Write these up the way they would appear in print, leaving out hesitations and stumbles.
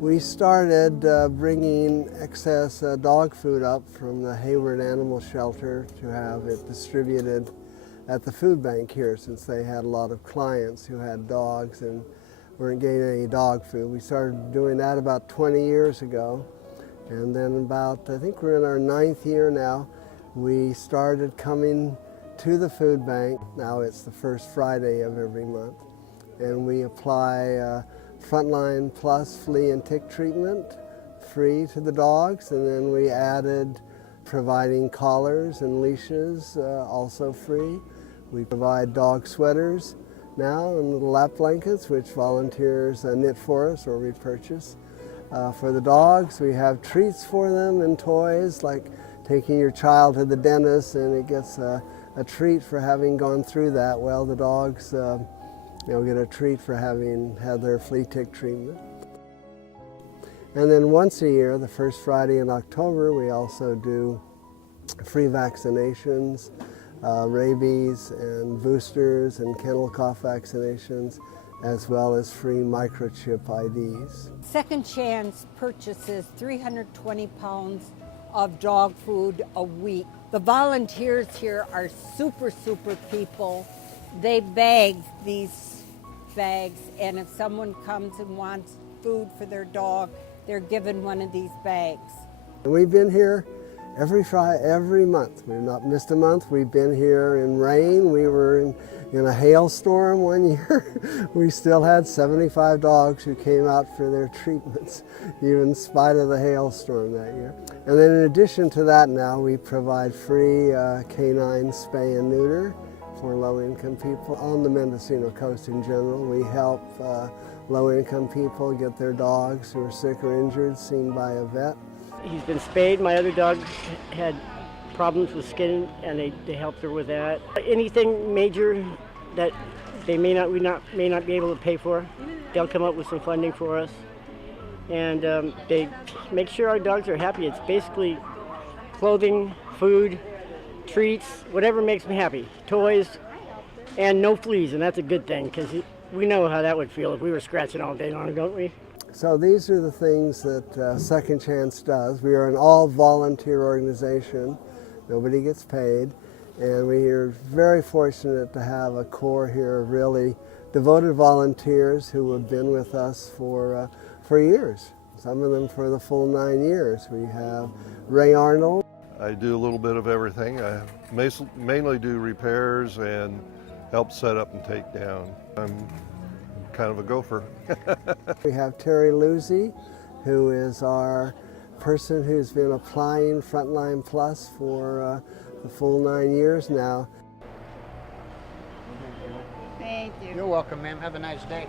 We started bringing excess dog food up from the Hayward Animal Shelter to have it distributed at the food bank here, since they had a lot of clients who had dogs and weren't getting any dog food. We started doing that about 20 years ago, and then about, I think we're in our 9th year now, we started coming to the food bank. Now it's the first Friday of every month, and we apply Frontline Plus flea and tick treatment free to the dogs, and then we added providing collars and leashes also free. We provide dog sweaters now and little lap blankets, which volunteers knit for us or we purchase. For the dogs, we have treats for them and toys, like taking your child to the dentist and it gets a treat for having gone through that. Well, the dogs get a treat for having had their flea tick treatment. And then once a year, the first Friday in October, we also do free vaccinations, rabies and boosters and kennel cough vaccinations, as well as free microchip IDs. Second Chance purchases 320 pounds of dog food a week. The volunteers here are super people. They bag these bags, and if someone comes and wants food for their dog, they're given one of these bags. We've been here every month. We've not missed a month. We've been here in rain. We were in a hailstorm one year. We still had 75 dogs who came out for their treatments, even in spite of the hailstorm that year. And then in addition to that, now we provide free canine spay and neuter for low-income people on the Mendocino coast in general. We help low-income people get their dogs who are sick or injured seen by a vet. He's been spayed. My other dog had problems with skin, and they helped her with that. Anything major that we may not be able to pay for, they'll come up with some funding for us, and they make sure our dogs are happy. It's basically clothing, food, treats, whatever makes me happy, toys, and no fleas, and that's a good thing, because we know how that would feel if we were scratching all day long, don't we? So these are the things that Second Chance does. We are an all-volunteer organization. Nobody gets paid, and we are very fortunate to have a core here of really devoted volunteers who have been with us for years, some of them for the full 9 years. We have Ray Arnold. I do a little bit of everything. I mainly do repairs and help set up and take down. I'm kind of a gopher. We have Terry Lucy, who is our person who's been applying Frontline Plus for the full 9 years now. Thank you. You're welcome, ma'am. Have a nice day.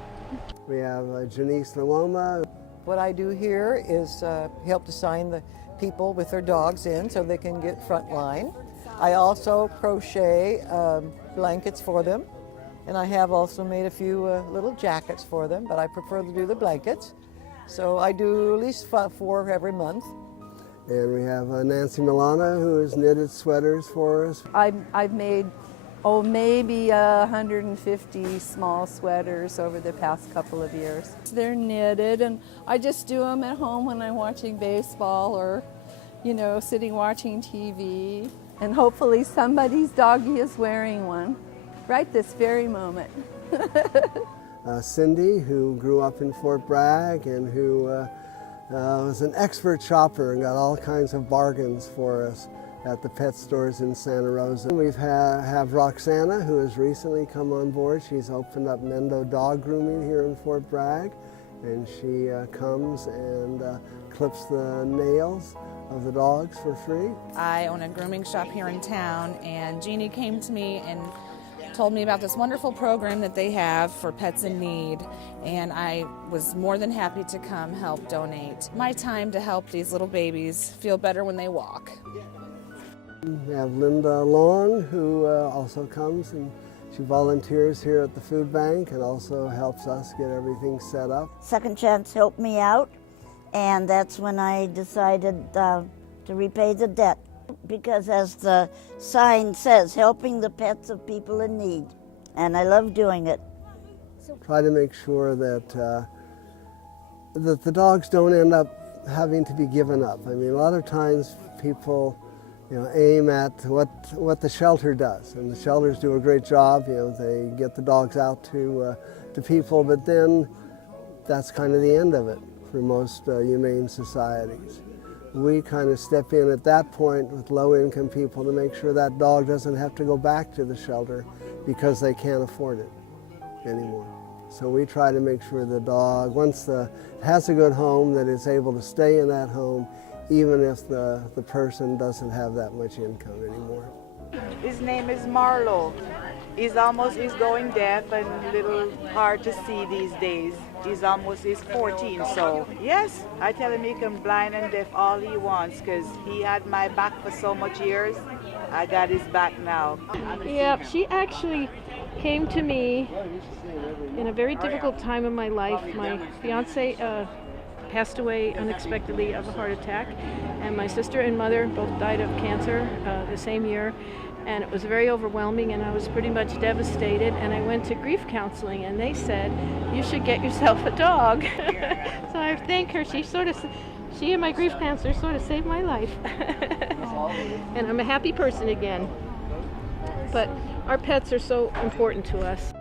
We have Janice Lawoma. What I do here is help to sign the people with their dogs in so they can get Frontline. I also crochet blankets for them, and I have also made a few little jackets for them, but I prefer to do the blankets. So I do at least 4 every month. And we have Nancy Milana, who has knitted sweaters for us. I've made maybe 150 small sweaters over the past couple of years. They're knitted, and I just do them at home when I'm watching baseball or, sitting watching TV. And hopefully somebody's doggy is wearing one right this very moment. Cindy, who grew up in Fort Bragg and who was an expert shopper and got all kinds of bargains for us at the pet stores in Santa Rosa. We have Roxana, who has recently come on board. She's opened up Mendo Dog Grooming here in Fort Bragg, and she comes and clips the nails of the dogs for free. I own a grooming shop here in town, and Jeannie came to me and told me about this wonderful program that they have for pets in need, and I was more than happy to come help donate my time to help these little babies feel better when they walk. We have Linda Long, who also comes, and she volunteers here at the food bank and also helps us get everything set up. Second Chance helped me out, and that's when I decided to repay the debt. Because as the sign says, helping the pets of people in need, and I love doing it. Try to make sure that that the dogs don't end up having to be given up. I mean, a lot of times people, aim at what the shelter does, and the shelters do a great job. They get the dogs out to people, but then that's kind of the end of it for most humane societies. We kind of step in at that point with low-income people to make sure that dog doesn't have to go back to the shelter because they can't afford it anymore. So we try to make sure the dog, once it has a good home, that it's able to stay in that home, even if the person doesn't have that much income anymore. His name is Marlo. He's going deaf and a little hard to see these days. He's 14, so yes, I tell him he can blind and deaf all he wants because he had my back for so much years. I got his back now. Yeah, she actually came to me in a very difficult time in my life. My fiance passed away unexpectedly of a heart attack, and my sister and mother both died of cancer the same year, and it was very overwhelming, and I was pretty much devastated, and I went to grief counseling, and they said, you should get yourself a dog. So I thank her. She and my grief counselor sort of saved my life. And I'm a happy person again. But our pets are so important to us.